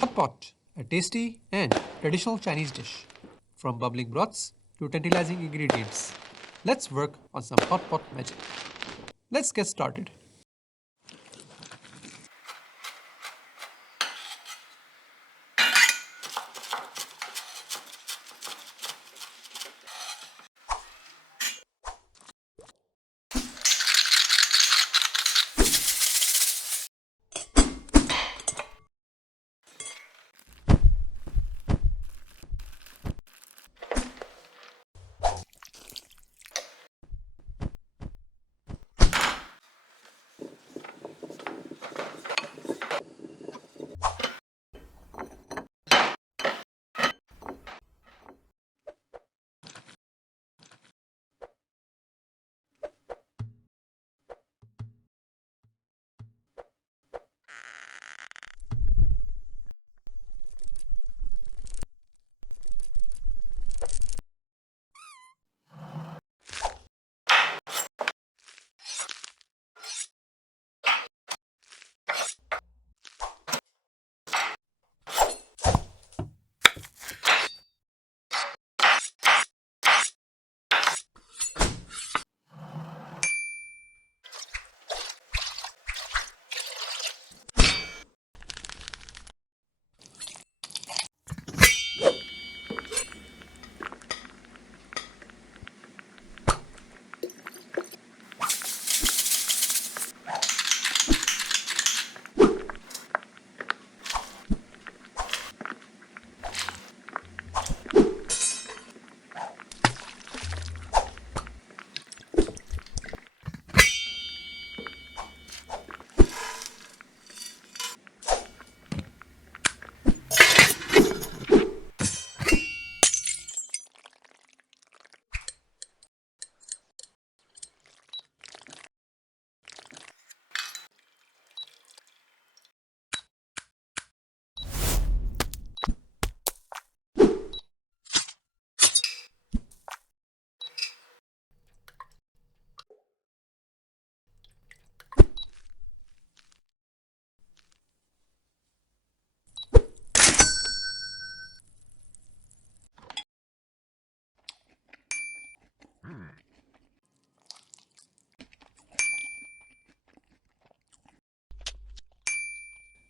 Hotpot, a tasty and traditional Chinese dish. From bubbling broths to tantalizing ingredients, let's work on some hot pot magic. Let's get started.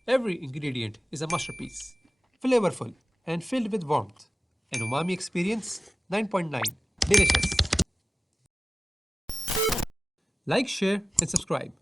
Every ingredient is a masterpiece, flavorful and filled with warmth. An umami experience 9.9. Delicious. Like, share, and subscribe.